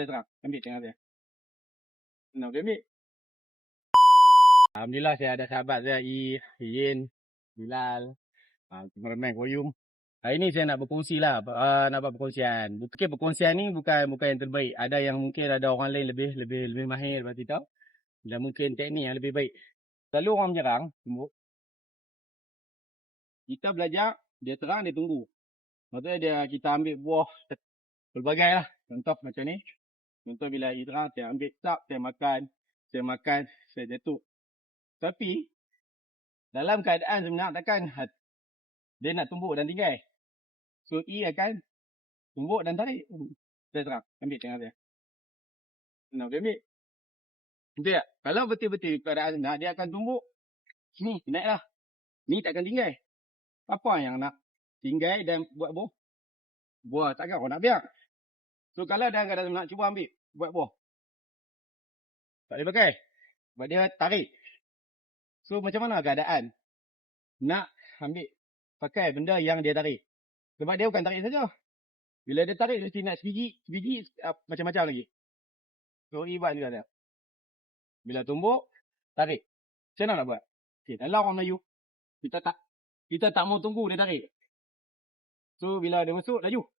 Saya terang. Ambil tengah saya. Nak ambil. Alhamdulillah saya ada sahabat saya, Yin, Bilal, cameraman Koyum. Hari ni saya nak berkongsi lah, nak buat perkongsian. Mungkin perkongsian ni bukan yang terbaik. Ada yang mungkin ada orang lain lebih mahir daripada kita. Dan mungkin teknik yang lebih baik. Selalu orang menyerang, kita belajar, dia terang, dia tunggu. Maksudnya kita ambil buah pelbagai lah. Contoh macam ni. Contoh bila dia terang, saya ambil tak, saya makan, saya jatuh. Tapi, dalam keadaan sebenarnya takkan dia nak tumbuk dan tinggal. So, akan tumbuk dan tarik. Saya terang, ambil tengah saya. Nak ambil. Betul tak? Kalau betul-betul keadaan sebenarnya, dia akan tumbuk. Sini, naiklah. Ni takkan tinggal. Apa yang nak tinggal dan buat buah? Buah takkan orang nak biar. So, kalau dalam keadaan sebenarnya, cuba ambil, buat buah. Tak boleh pakai. Sebab dia tarik. So, macam mana keadaan nak ambil pakai benda yang dia tarik? Sebab dia bukan tarik saja. Bila dia tarik, dia mesti nak sebiji macam-macam lagi. So, buat juga dia. Bila tumbuk, tarik. Macam mana nak buat? Okay, dalam orang Melayu, kita tak mau tunggu dia tarik. So, bila dia masuk, laju.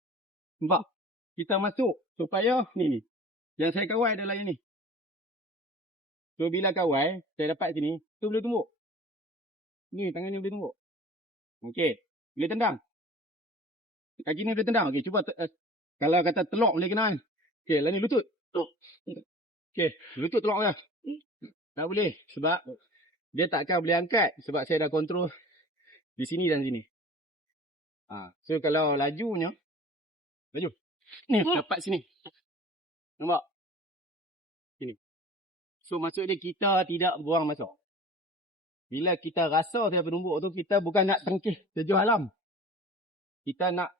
Nampak? Kita masuk supaya ni. Yang saya kawal adalah yang ni. So, bila kawal, saya dapat sini, tu boleh tumbuk. Ni, tangan ni boleh tumbuk. Okey. Boleh tendang. Kaki ni boleh tendang. Okey, cuba. Kalau kata telok boleh kena kan. Okey, lah ni lutut. Okey, lutut telok je. Tak boleh. Sebab dia takkan boleh angkat. Sebab saya dah kontrol di sini dan sini. So, kalau lajunya. Laju. Ni, dapat sini. Nampak? Sini. So, maksudnya kita tidak buang masuk. Bila kita rasa saya penumbuk tu, kita bukan nak tengkih sejauh alam. Kita nak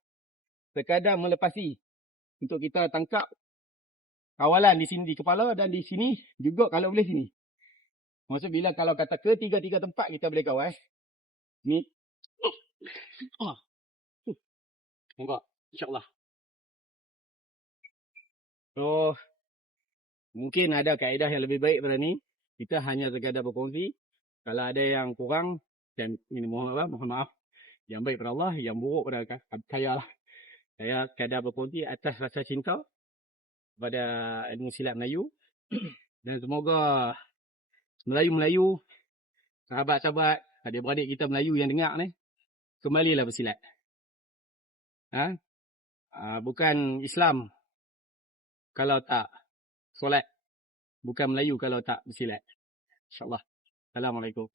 sekadar melepasi. Untuk kita tangkap kawalan di sini, di kepala dan di sini juga kalau boleh sini. Maksud bila kalau kata ketiga-tiga tempat kita boleh kawal. Ni. Nampak? InsyaAllah. So, mungkin ada kaedah yang lebih baik pada ni. Kita hanya sekadar berkongsi. Kalau ada yang kurang, dan ini mohon maaf. Yang baik pada Allah, yang buruk pada saya lah. Saya sekadar berkongsi atas rasa cinta kepada ilmu silat Melayu. Dan semoga Melayu-Melayu, sahabat-sahabat, adik-beradik kita Melayu yang dengar ni, kembalilah bersilat. Bukan Islam kalau tak solat. Bukan Melayu kalau tak bersilat. InsyaAllah. Assalamualaikum.